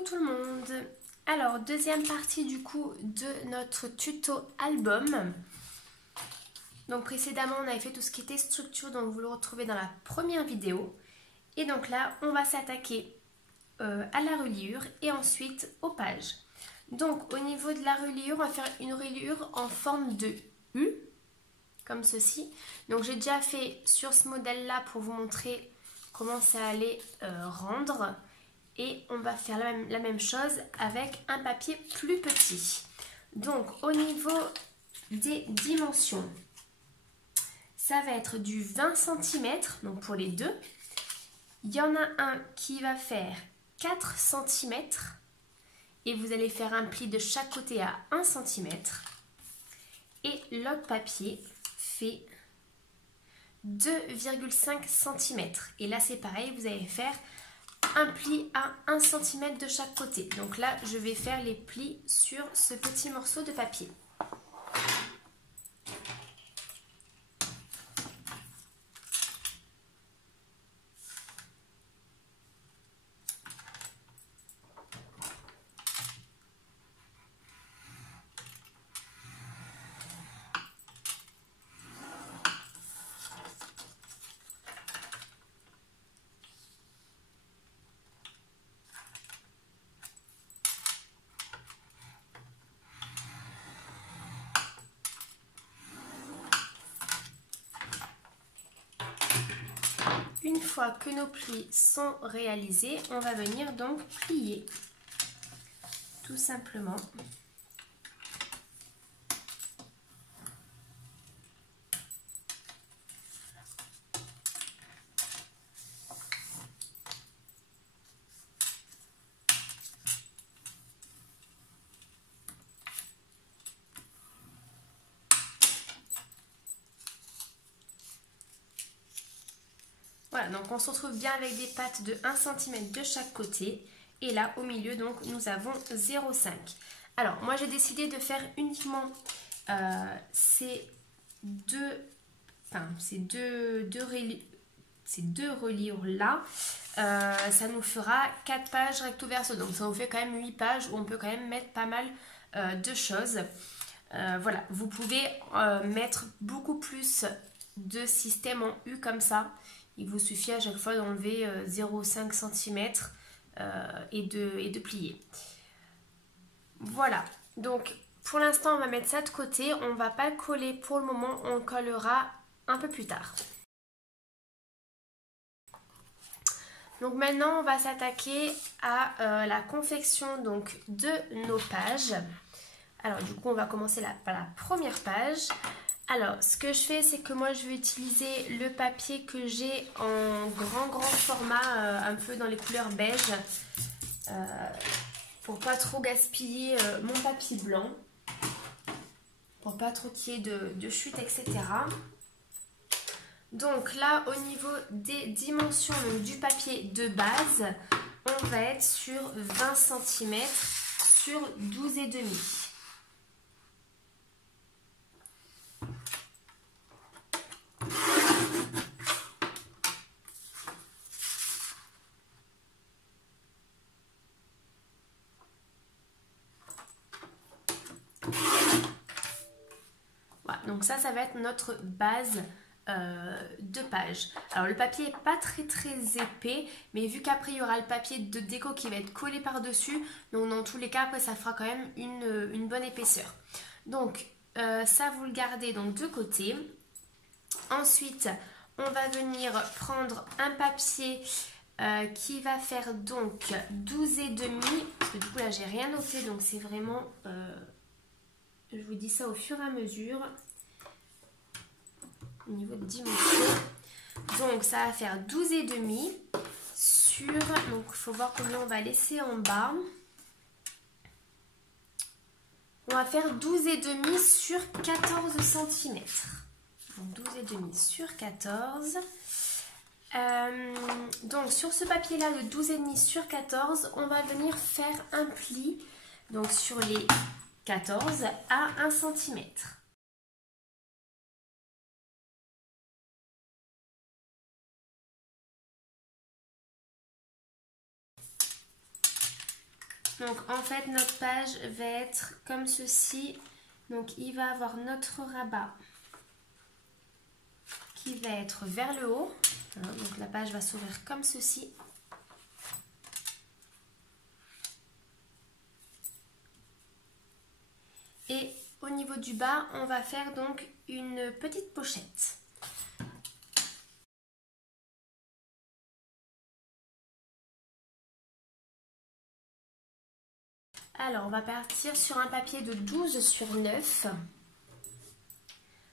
Coucou tout le monde. Alors, deuxième partie du coup de notre tuto album. Donc précédemment on avait fait tout ce qui était structure, donc vous le retrouvez dans la première vidéo. Et donc là on va s'attaquer à la reliure et ensuite aux pages. Donc au niveau de la reliure, on va faire une reliure en forme de U, comme ceci. Donc j'ai déjà fait sur ce modèle là pour vous montrer comment ça allait rendre. Et on va faire la même chose avec un papier plus petit. Donc au niveau des dimensions, ça va être du 20 cm, donc pour les deux. Il y en a un qui va faire 4 cm et vous allez faire un pli de chaque côté à 1 cm. Et l'autre papier fait 2,5 cm. Et là c'est pareil, vous allez faire un pli à 1 cm de chaque côté. Donc là, je vais faire les plis sur ce petit morceau de papier. Une fois que nos plis sont réalisés, on va venir donc plier, tout simplement. Voilà, donc on se retrouve bien avec des pattes de 1 cm de chaque côté. Et là, au milieu, donc, nous avons 0,5. Alors, moi, j'ai décidé de faire uniquement ces deux reliures-là. Ça nous fera 4 pages recto verso. Donc, ça nous fait quand même 8 pages où on peut quand même mettre pas mal de choses. Voilà, vous pouvez mettre beaucoup plus de systèmes en U comme ça. Il vous suffit à chaque fois d'enlever 0,5 cm et de plier. Voilà, donc pour l'instant on va mettre ça de côté. On ne va pas le coller pour le moment, on le collera un peu plus tard. Donc maintenant on va s'attaquer à la confection donc, de nos pages. Alors du coup on va commencer par la première page. Alors, ce que je fais, c'est que moi, je vais utiliser le papier que j'ai en grand format, un peu dans les couleurs beige, pour pas trop gaspiller mon papier blanc, pour pas trop qu'il y ait de chute, etc. Donc là, au niveau des dimensions donc, du papier de base, on va être sur 20 cm sur 12,5. Voilà, donc ça va être notre base de page. Alors le papier n'est pas très épais, mais vu qu'après il y aura le papier de déco qui va être collé par dessus, donc dans tous les cas après ça fera quand même une bonne épaisseur. Donc ça vous le gardez donc de côté. Ensuite on va venir prendre un papier qui va faire donc 12,5, parce que du coup là j'ai rien noté, donc c'est vraiment je vous dis ça au fur et à mesure au niveau de dimension. Donc ça va faire 12,5 sur, donc il faut voir combien on va laisser en bas. On va faire 12,5 sur 14 cm. Donc 12,5 sur 14. Donc sur ce papier là de 12,5 sur 14, on va venir faire un pli donc sur les 14 à 1 cm. Donc en fait notre page va être comme ceci. Donc il va avoir notre rabat qui va être vers le haut. Donc la page va s'ouvrir comme ceci. Et au niveau du bas, on va faire donc une petite pochette. Alors, on va partir sur un papier de 12 sur 9.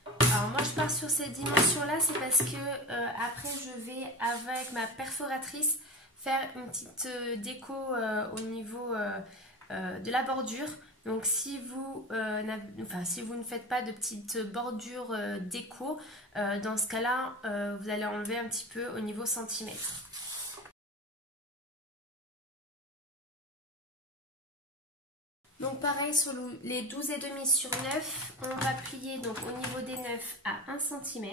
Alors, moi, je pars sur ces dimensions-là, c'est parce que après, je vais, avec ma perforatrice, faire une petite déco au niveau de la bordure. Donc, si vous ne faites pas de petite bordure déco, dans ce cas-là, vous allez enlever un petit peu au niveau centimètre. Donc pareil sur les 12,5 sur 9, on va plier donc au niveau des 9 à 1 cm.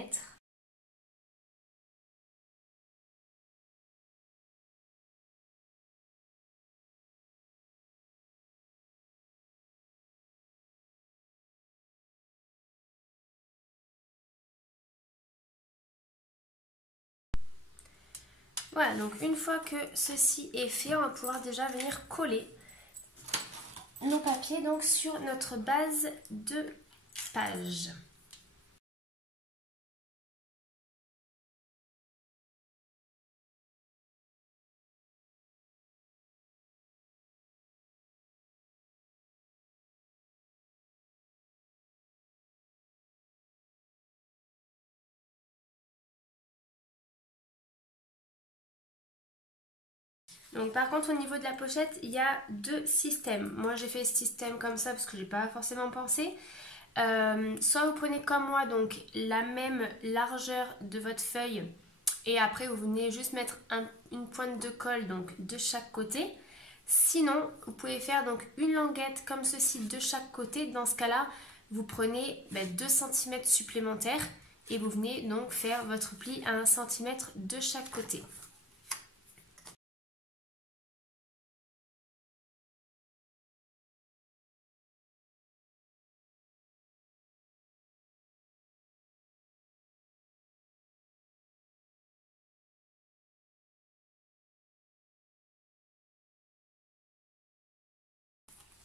Voilà, donc une fois que ceci est fait, on va pouvoir déjà venir coller nos papiers donc sur notre base de page. Donc par contre au niveau de la pochette, il y a deux systèmes. Moi j'ai fait ce système comme ça parce que j'ai pas forcément pensé. Soit vous prenez comme moi donc la même largeur de votre feuille et après vous venez juste mettre une pointe de colle donc de chaque côté. Sinon vous pouvez faire donc une languette comme ceci de chaque côté. Dans ce cas là vous prenez 2 cm supplémentaires et vous venez donc faire votre pli à 1 cm de chaque côté.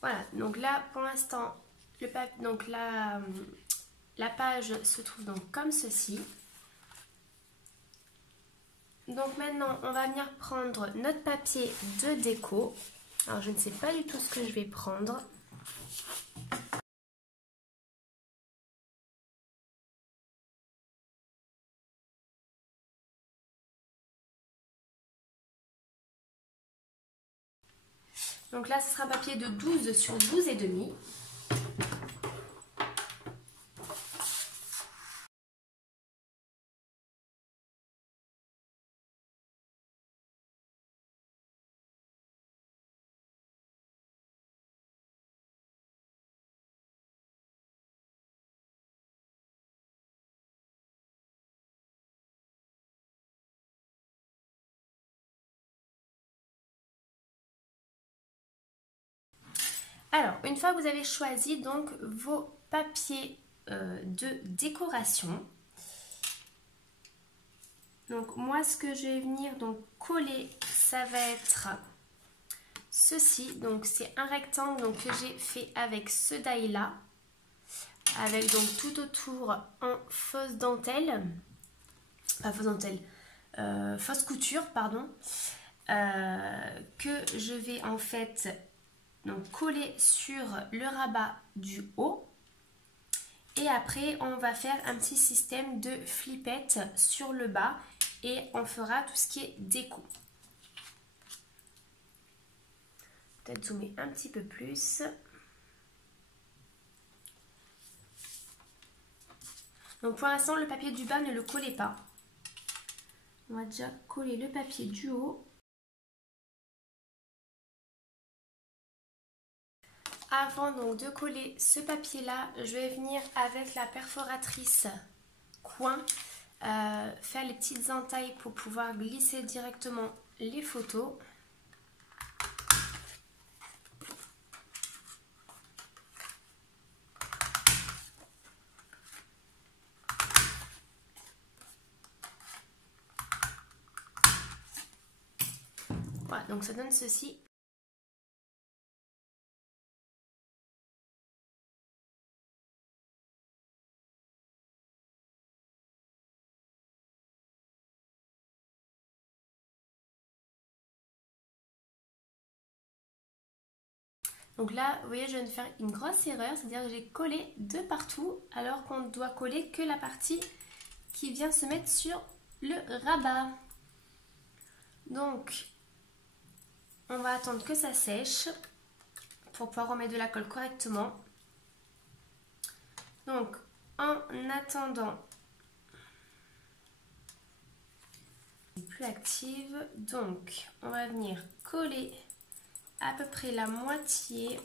Voilà, donc là pour l'instant, la page se trouve donc comme ceci. Donc maintenant, on va venir prendre notre papier de déco. Alors je ne sais pas du tout ce que je vais prendre. Donc là, ce sera un papier de 12 sur 12,5. Alors, une fois que vous avez choisi donc vos papiers de décoration, donc moi ce que je vais venir donc coller, ça va être ceci. Donc c'est un rectangle donc, que j'ai fait avec ce die là, avec donc tout autour en fausse dentelle, pas fausse dentelle, fausse couture pardon, que je vais en fait donc coller sur le rabat du haut. Et après on va faire un petit système de flippettes sur le bas et on fera tout ce qui est déco. Peut-être zoomer un petit peu plus. Donc pour l'instant le papier du bas ne le collez pas. On va déjà coller le papier du haut. Avant donc de coller ce papier là, je vais venir avec la perforatrice coin faire les petites entailles pour pouvoir glisser directement les photos. Voilà, donc ça donne ceci. Donc là, vous voyez, je viens de faire une grosse erreur, c'est-à-dire que j'ai collé de partout, alors qu'on ne doit coller que la partie qui vient se mettre sur le rabat. Donc, on va attendre que ça sèche pour pouvoir remettre de la colle correctement. Donc, en attendant, plus active, donc on va venir coller à peu près la moitié .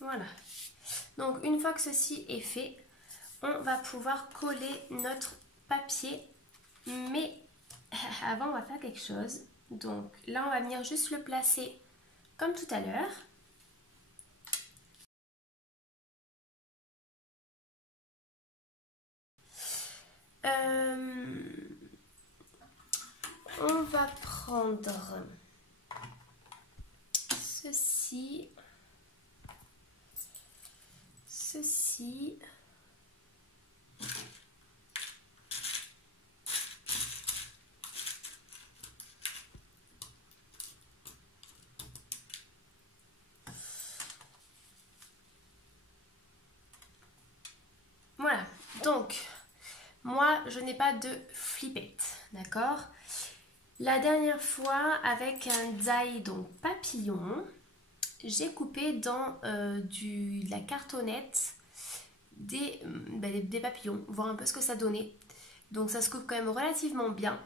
Voilà. Donc une fois que ceci est fait, on va pouvoir coller notre papier. Mais avant, on va faire quelque chose. Donc là, on va venir juste le placer comme tout à l'heure. On va prendre ceci. Ceci. Voilà, donc moi je n'ai pas de flippette, d'accord? La dernière fois avec un die donc papillon, j'ai coupé dans de la cartonnette des papillons, voir un peu ce que ça donnait. Donc ça se coupe quand même relativement bien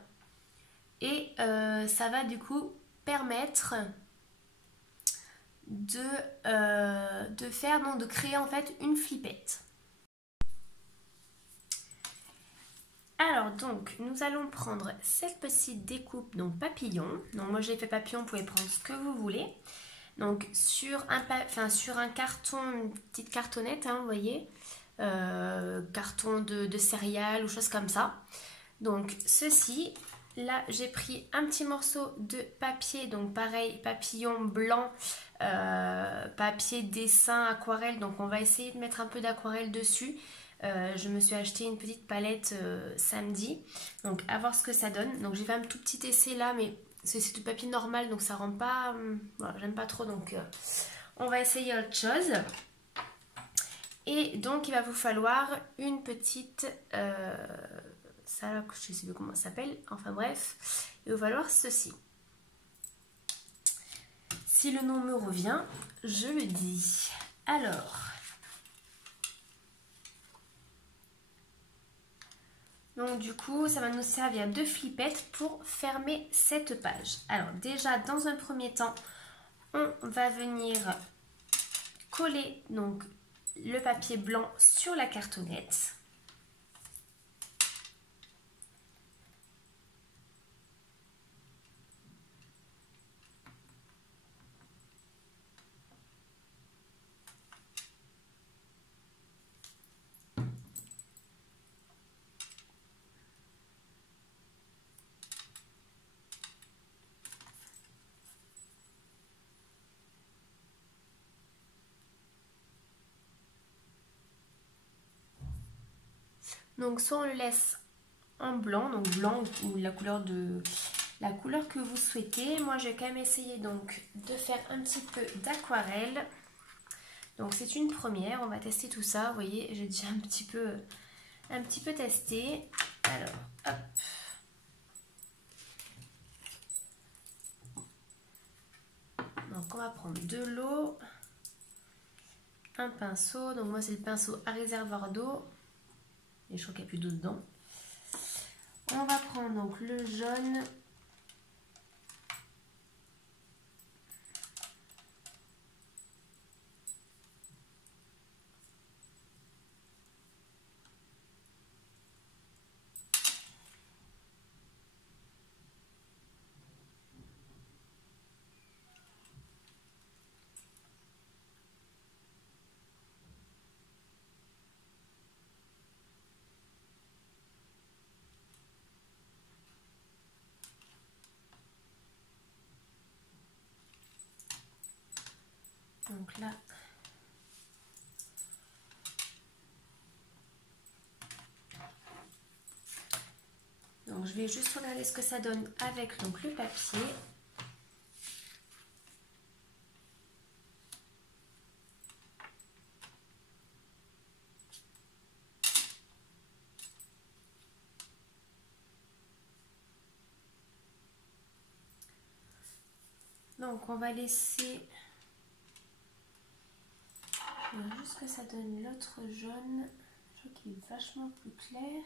et ça va du coup permettre de faire, donc de créer en fait une flippette. Alors donc nous allons prendre cette petite découpe donc papillon. Donc moi j'ai fait papillon, vous pouvez prendre ce que vous voulez. Donc sur un carton, une petite cartonnette, hein, vous voyez, carton de céréales ou choses comme ça. Donc ceci, là j'ai pris un petit morceau de papier, donc pareil, papillon blanc, papier dessin, aquarelle. Donc on va essayer de mettre un peu d'aquarelle dessus. Je me suis acheté une petite palette samedi, donc à voir ce que ça donne. Donc j'ai fait un tout petit essai là, mais c'est du papier normal, donc ça rend pas, voilà, j'aime pas trop, donc on va essayer autre chose. Et donc il va vous falloir une petite, ça je sais plus comment ça s'appelle, enfin bref, il va vous falloir ceci. Si le nom me revient, je le dis. Alors, donc du coup, ça va nous servir de flippette pour fermer cette page. Alors déjà, dans un premier temps, on va venir coller donc le papier blanc sur la cartonnette. Donc soit on le laisse en blanc, donc blanc ou la couleur que vous souhaitez. Moi je vais quand même essayer donc de faire un petit peu d'aquarelle. Donc c'est une première, on va tester tout ça. Vous voyez, j'ai déjà un petit peu testé. Alors, hop. Donc on va prendre de l'eau, un pinceau. Donc moi c'est le pinceau à réservoir d'eau. Et je crois qu'il n'y a plus d'eau dedans. On va prendre donc le jaune. Donc là, donc je vais juste regarder ce que ça donne avec donc le papier. Donc on va laisser juste que ça donne l'autre jaune. Je trouve qu'il est vachement plus clair.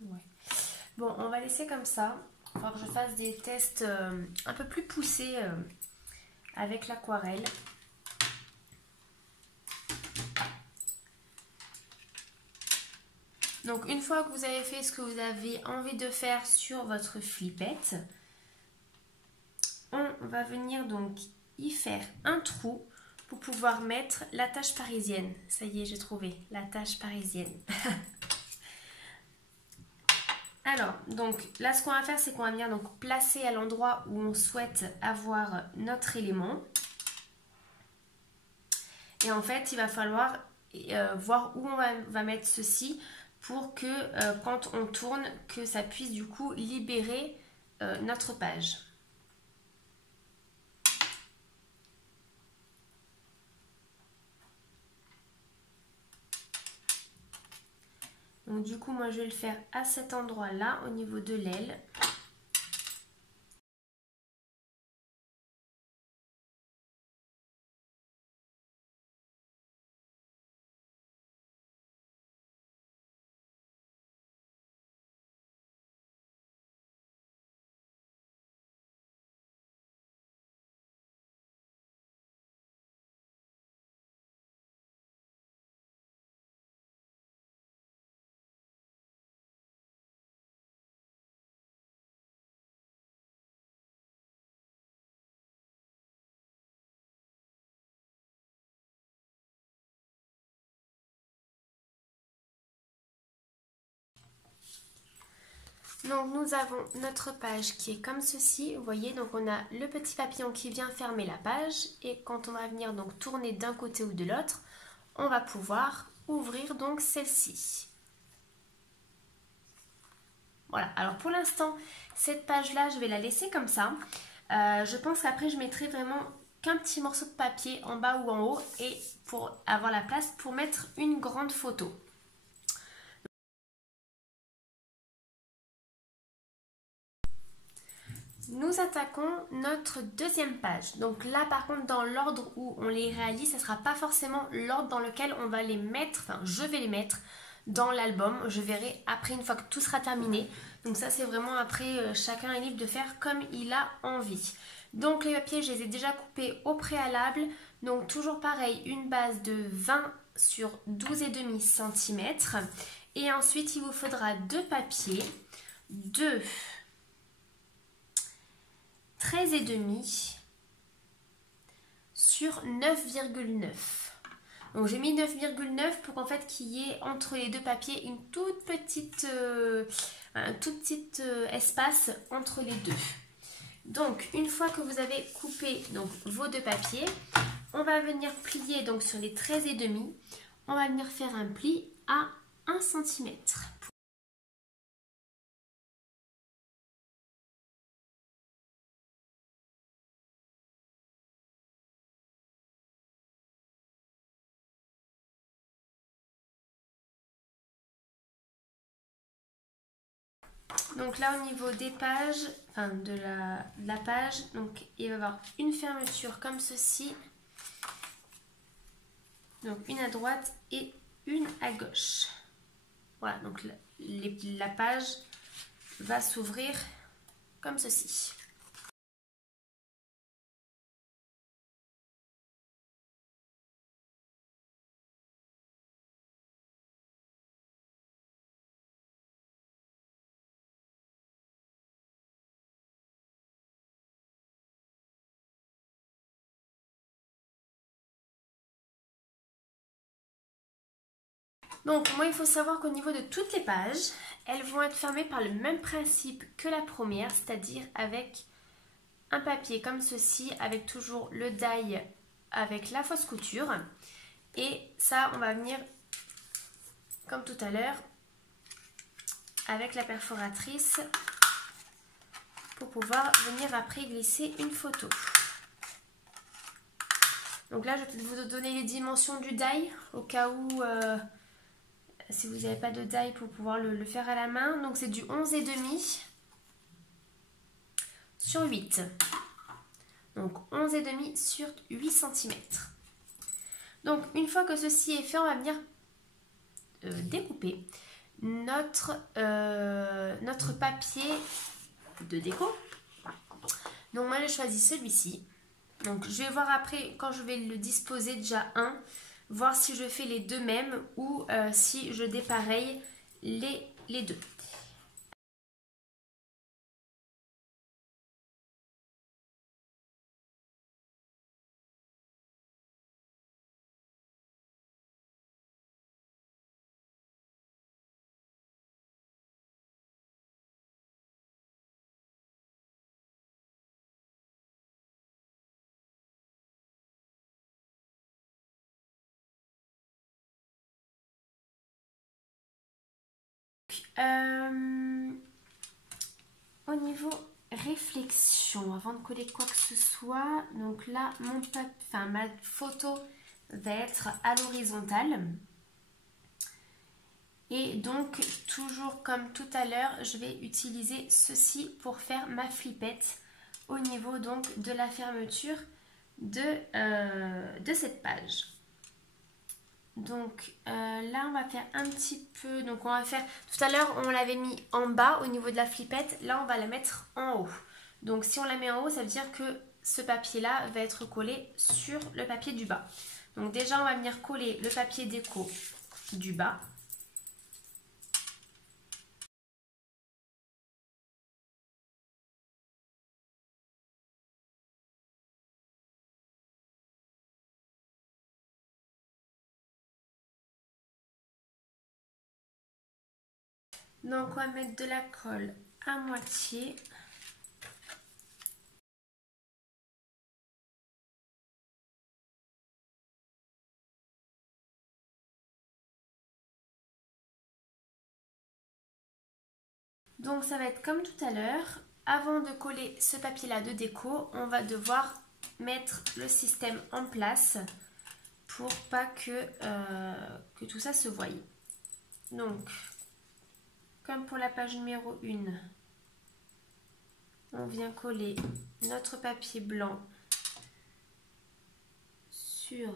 Ouais. Bon, on va laisser comme ça. Il va falloir que je fasse des tests un peu plus poussés avec l'aquarelle. Donc une fois que vous avez fait ce que vous avez envie de faire sur votre flippette, on va venir donc y faire un trou pour pouvoir mettre la tache parisienne. Ça y est, j'ai trouvé la tache parisienne. Alors, donc là, ce qu'on va faire, c'est qu'on va venir donc placer à l'endroit où on souhaite avoir notre élément. Et en fait, il va falloir voir où on va mettre ceci pour que quand on tourne, que ça puisse du coup libérer notre page. Donc du coup, moi je vais le faire à cet endroit-là, au niveau de l'aile. Donc nous avons notre page qui est comme ceci, vous voyez, donc on a le petit papillon qui vient fermer la page et quand on va venir donc tourner d'un côté ou de l'autre, on va pouvoir ouvrir donc celle-ci. Voilà, alors pour l'instant, cette page-là, je vais la laisser comme ça. Je pense qu'après, je mettrai vraiment qu'un petit morceau de papier en bas ou en haut et pour avoir la place pour mettre une grande photo. Nous attaquons notre deuxième page. Donc là, par contre, dans l'ordre où on les réalise, ce ne sera pas forcément l'ordre dans lequel on va les mettre, enfin, je vais les mettre dans l'album. Je verrai après une fois que tout sera terminé. Donc ça, c'est vraiment après, chacun est libre de faire comme il a envie. Donc les papiers, je les ai déjà coupés au préalable. Donc toujours pareil, une base de 20 sur 12,5 cm. Et ensuite, il vous faudra deux papiers, deux 13,5 sur 9,9. Donc j'ai mis 9,9 pour qu'en fait qu'il y ait entre les deux papiers une un tout petit espace entre les deux. Donc une fois que vous avez coupé donc, vos deux papiers, on va venir plier donc sur les 13,5. On va venir faire un pli à 1 cm. Donc là au niveau des pages, enfin de la page, donc il va y avoir une fermeture comme ceci. Donc une à droite et une à gauche. Voilà, donc la page va s'ouvrir comme ceci. Donc moi il faut savoir qu'au niveau de toutes les pages, elles vont être fermées par le même principe que la première, c'est-à-dire avec un papier comme ceci, avec toujours le die avec la fausse couture. Et ça, on va venir, comme tout à l'heure, avec la perforatrice pour pouvoir venir après glisser une photo. Donc là, je vais peut-être vous donner les dimensions du die, au cas où, si vous n'avez pas de die pour pouvoir le faire à la main. Donc c'est du 11,5 sur 8. Donc 11,5 sur 8 cm. Donc une fois que ceci est fait, on va venir découper notre papier de déco. Donc moi j'ai choisi celui-ci. Donc je vais voir après quand je vais le disposer déjà voir si je fais les deux mêmes ou si je dépareille les deux. Au niveau réflexion, avant de coller quoi que ce soit, donc là ma photo va être à l'horizontale. Et donc toujours comme tout à l'heure, je vais utiliser ceci pour faire ma flippette au niveau donc de la fermeture de cette page. Donc là on va faire un petit peu, donc on va faire, tout à l'heure on l'avait mis en bas au niveau de la flippette, là on va la mettre en haut. Donc si on la met en haut, ça veut dire que ce papier là va être collé sur le papier du bas. Donc déjà on va venir coller le papier déco du bas. Donc on va mettre de la colle à moitié. Donc ça va être comme tout à l'heure. Avant de coller ce papier là de déco, on va devoir mettre le système en place pour pas que tout ça se voie. Donc comme pour la page numéro 1, on vient coller notre papier blanc sur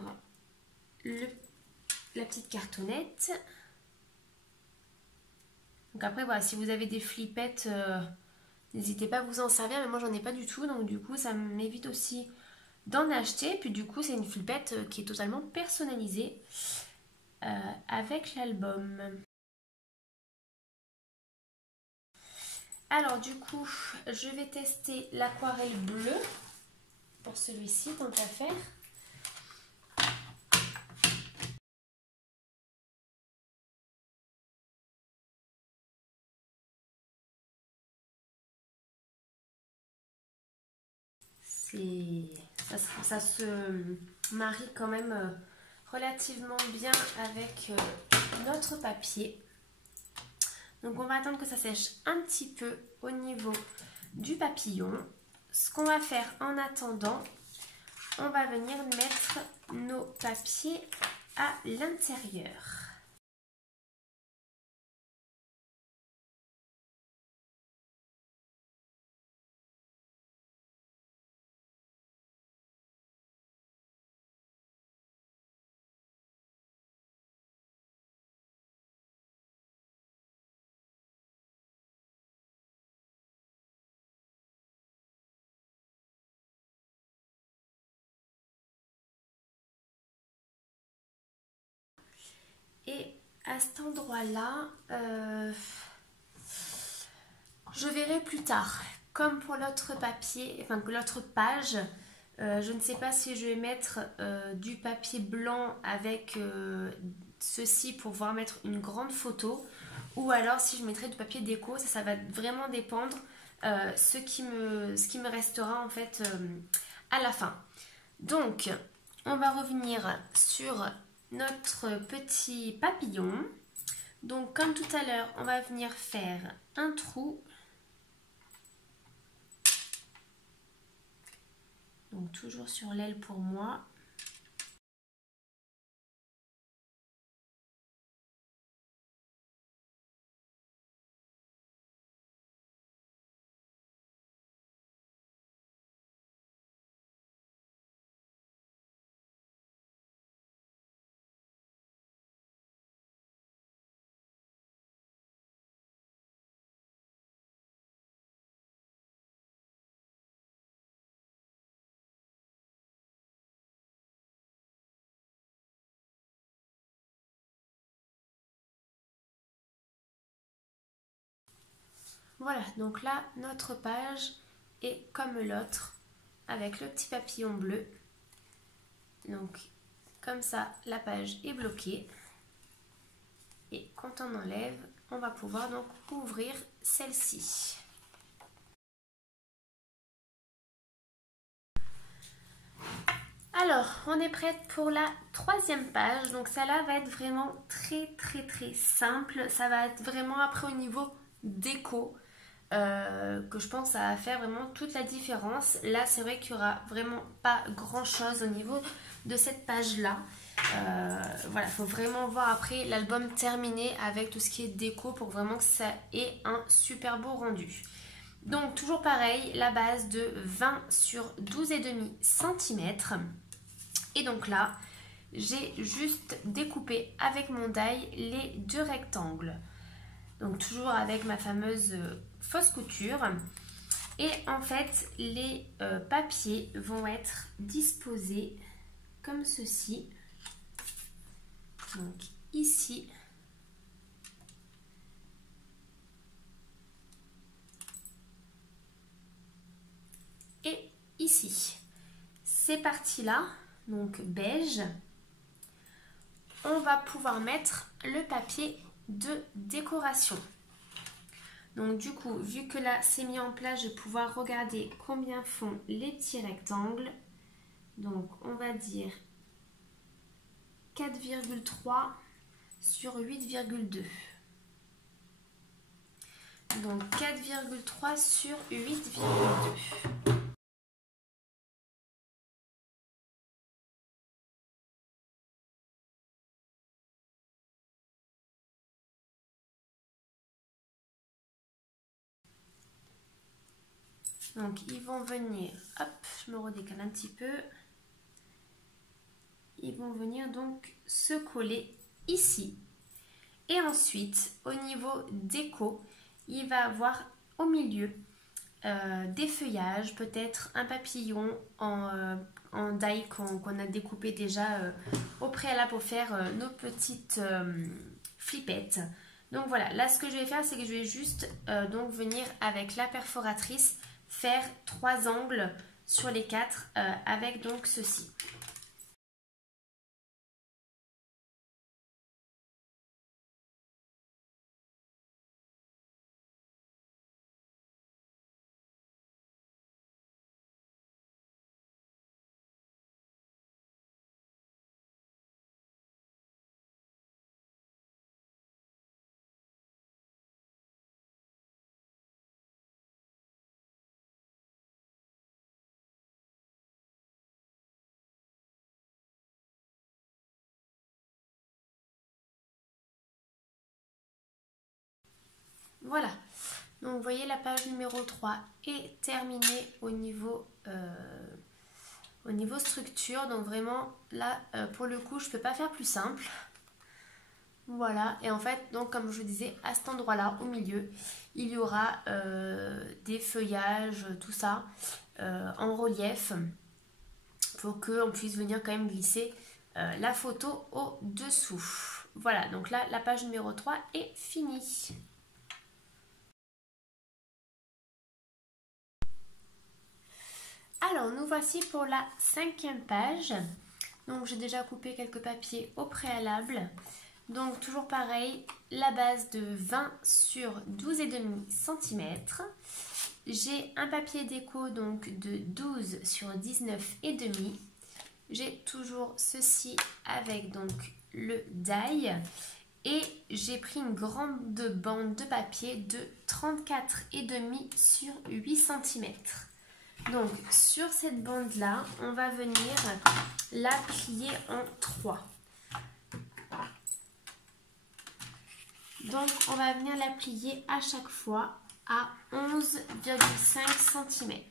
la petite cartonnette. Donc après voilà, si vous avez des flippettes, n'hésitez pas à vous en servir, mais moi j'en ai pas du tout, donc du coup ça m'évite aussi d'en acheter. Puis du coup c'est une flippette qui est totalement personnalisée avec l'album. Alors du coup, je vais tester l'aquarelle bleue pour celui-ci, tant qu'à faire. Ça se marie quand même relativement bien avec notre papier. Donc on va attendre que ça sèche un petit peu au niveau du papillon. Ce qu'on va faire en attendant, on va venir mettre nos papiers à l'intérieur. Et à cet endroit-là, je verrai plus tard. Comme pour l'autre papier, enfin l'autre page, je ne sais pas si je vais mettre du papier blanc avec ceci pour pouvoir mettre une grande photo, ou alors si je mettrai du papier déco, ça va vraiment dépendre ce qui me restera en fait à la fin. Donc on va revenir sur notre petit papillon. Donc comme tout à l'heure, on va venir faire un trou. Donc toujours sur l'aile pour moi. Voilà, donc là, notre page est comme l'autre, avec le petit papillon bleu. Donc, comme ça, la page est bloquée. Et quand on enlève, on va pouvoir donc ouvrir celle-ci. Alors, on est prête pour la 3e page. Donc, celle-là va être vraiment très simple. Ça va être vraiment après au niveau déco. Que je pense que ça va faire vraiment toute la différence. Là c'est vrai qu'il n'y aura vraiment pas grand chose au niveau de cette page là. Voilà, il faut vraiment voir après l'album terminé avec tout ce qui est déco pour vraiment que ça ait un super beau rendu. Donc toujours pareil, la base de 20 sur 12,5 cm. Et donc là j'ai juste découpé avec mon die les 2 rectangles. Donc toujours avec ma fameuse fausse couture. Et en fait, les papiers vont être disposés comme ceci. Donc ici. Et ici. Ces parties-là, donc beige, on va pouvoir mettre le papier de décoration. Donc du coup, vu que là c'est mis en place, je vais pouvoir regarder combien font les petits rectangles. Donc on va dire 4,3 sur 8,2. Donc 4,3 sur 8,2. Donc ils vont venir, hop, je me redécale un petit peu. Ils vont venir donc se coller ici. Et ensuite, au niveau déco, il va avoir au milieu des feuillages, peut-être un papillon en die qu'on a découpé déjà au préalable pour faire nos petites flippettes. Donc voilà, là ce que je vais faire, c'est que je vais juste donc venir avec la perforatrice faire 3 angles sur les 4 avec donc ceci. Voilà, donc vous voyez la page numéro 3 est terminée au niveau structure. Donc vraiment là pour le coup je ne peux pas faire plus simple. Voilà, et en fait donc comme je vous disais, à cet endroit là au milieu il y aura des feuillages, tout ça en relief pour qu'on puisse venir quand même glisser la photo au dessous. Voilà, donc là la page numéro 3 est finie. Alors, nous voici pour la 5e page. Donc, j'ai déjà coupé quelques papiers au préalable. Donc toujours pareil, la base de 20 sur 12,5 cm. J'ai un papier déco donc de 12 sur 19,5. J'ai toujours ceci avec donc le die. Et j'ai pris une grande bande de papier de 34,5 sur 8 cm. Donc sur cette bande là, on va venir la plier en 3. Donc on va venir la plier à chaque fois à 11,5 cm.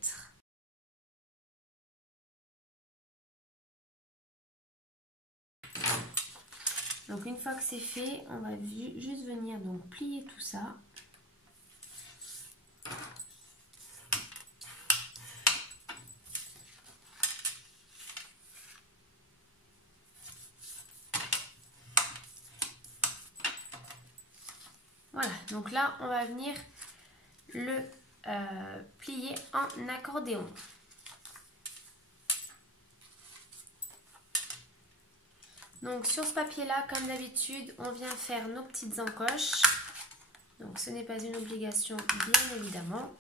Donc une fois que c'est fait, on va juste venir donc plier tout ça. Voilà, donc là on va venir le plier en accordéon. Donc sur ce papier là, comme d'habitude, on vient faire nos petites encoches. Donc ce n'est pas une obligation, bien évidemment.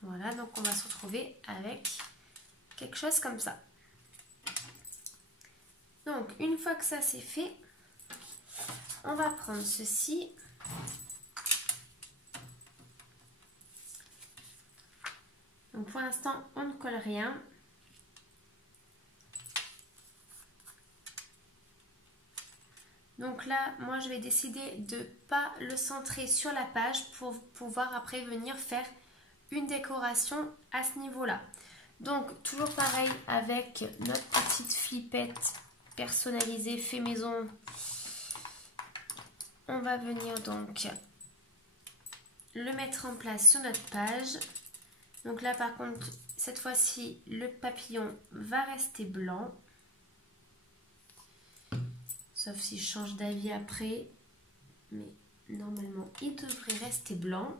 Voilà, donc on va se retrouver avec quelque chose comme ça. Donc une fois que ça c'est fait, on va prendre ceci. Donc pour l'instant, on ne colle rien. Donc là, moi je vais décider de ne pas le centrer sur la page pour pouvoir après venir faire une décoration à ce niveau-là. Donc toujours pareil avec notre petite flippette personnalisée fait maison. On va venir donc le mettre en place sur notre page. Donc là par contre, cette fois-ci, le papillon va rester blanc. Sauf si je change d'avis après. Mais normalement, il devrait rester blanc.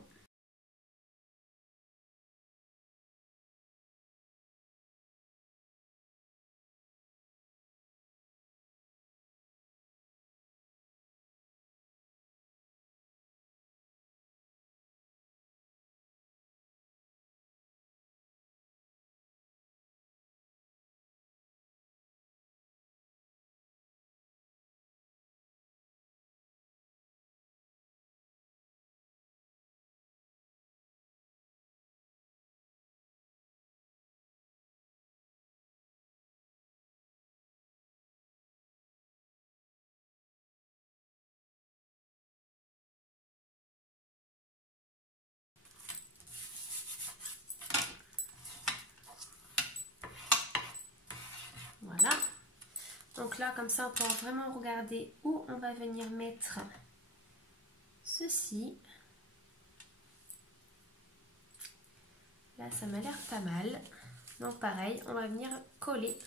Voilà. Donc là, comme ça, on pourra vraiment regarder où on va venir mettre ceci. Là, ça m'a l'air pas mal. Donc pareil, on va venir coller.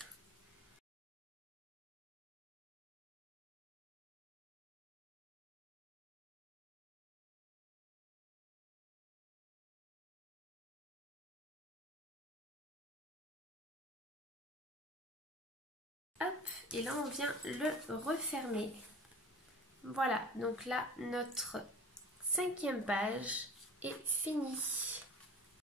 Hop, et là on vient le refermer. Voilà, donc là notre 5e page est finie.